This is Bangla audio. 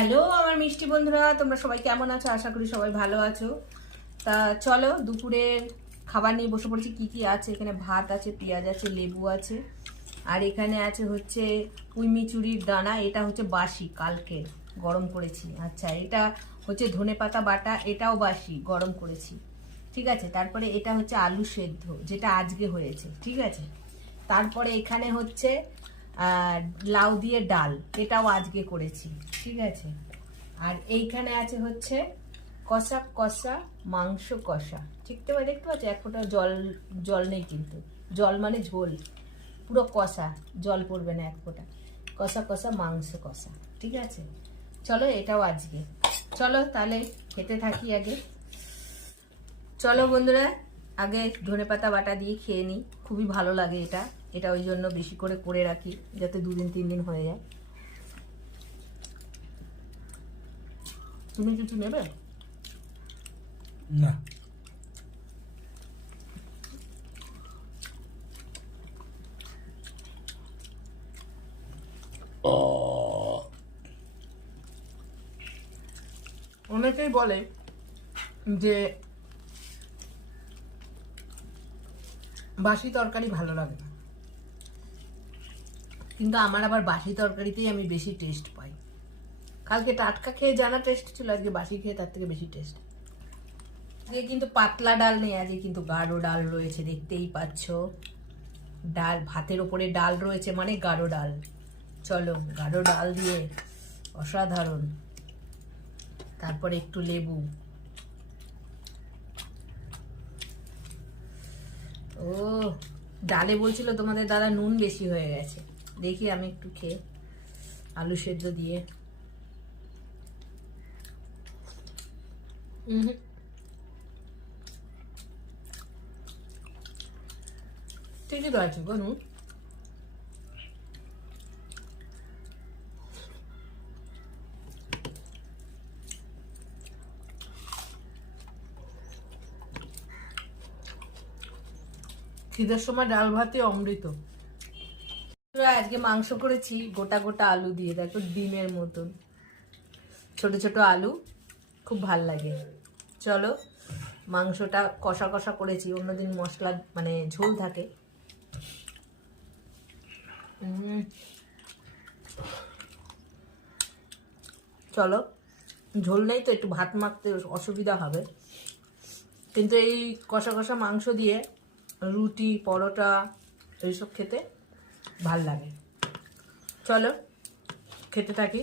হ্যালো আমার মিষ্টি বন্ধুরা, তোমরা সবাই কেমন আছো? আশা করি সবাই ভালো আছো। তা চলো দুপুরের খাবার নিয়ে বসে পড়েছি। কি কি আছে এখানে? ভাত আছে, পেঁয়াজ আছে, লেবু আছে, আর এখানে আছে হচ্ছে পুঁইমিচুরির দানা। এটা হচ্ছে বাসি, কালকে গরম করেছি। আচ্ছা, এটা হচ্ছে ধনেপাতা বাটা, এটাও বাসি, গরম করেছি। ঠিক আছে, তারপরে এটা হচ্ছে আলু সেদ্ধ, যেটা আজকে হয়েছে। ঠিক আছে, তারপরে এখানে হচ্ছে লাউ দিয়ে ডাল, এটাও আজকে করেছি। ঠিক আছে, আর এইখানে আছে হচ্ছে কষা কষা মাংস কষা। ঠিক তো দেখতে পাচ্ছ, এক ফোঁটা জল জল নেই, কিন্তু জল মানে ঝোল, পুরো কষা, জল পড়বে না এক ফোঁটা। কষা কষা মাংস কষা। ঠিক আছে, চলো এটাও আজকে। চলো তাহলে খেতে থাকি আগে। চলো বন্ধুরা, আগে ধনেপাতা বাটা দিয়ে খেয়ে নিই। খুবই ভালো লাগে এটা, এটা ওই জন্য বেশি করে করে রাখি, যাতে 2 দিন 3 দিন হয়ে যায়। তুমি কিছু নেবে না? অনেকেই বলে যে বাসি তরকারি ভালো লাগে না, কিন্তু আমার আবার বাসি তরকারিতেই আমি বেশি টেস্ট পাই। কালকে টাটকা খেয়ে জানা টেস্ট ছিল, আজকে বাসি খেয়ে তার থেকে বেশি টেস্ট। আজকে কিন্তু পাতলা ডাল নেই, আজকে কিন্তু গাঢ় ডাল রয়েছে, দেখতেই পাচ্ছ। ডাল, ভাতের ওপরে ডাল রয়েছে মানে গাঢ় ডাল। চলো, গাঢ় ডাল দিয়ে অসাধারণ। তারপরে একটু লেবু। ও, ডালে বলছিল তোমাদের দাদা নুন বেশি হয়ে গেছে। দেখি আমি একটু খেয়ে, আলু সেদ্ধ দিয়ে। ঠিকই তো আছে গো নুন। খিদের সময় ডাল ভাতে অমৃত। আজকে মাংস করেছি গোটা গোটা আলু দিয়ে, দেখো ডিমের মতন ছোট ছোট আলু, খুব ভাল লাগে। চলো, মাংসটা কষা কষা করেছি, অন্যদিন মশলা মানে ঝোল থাকে। চলো, ঝোল নেই তো, একটু ভাত মাখতে অসুবিধা হবে, কিন্তু এই কষা কষা মাংস দিয়ে রুটি পরোটা এইসব খেতে ভাল লাগে। চলো খেতে থাকি।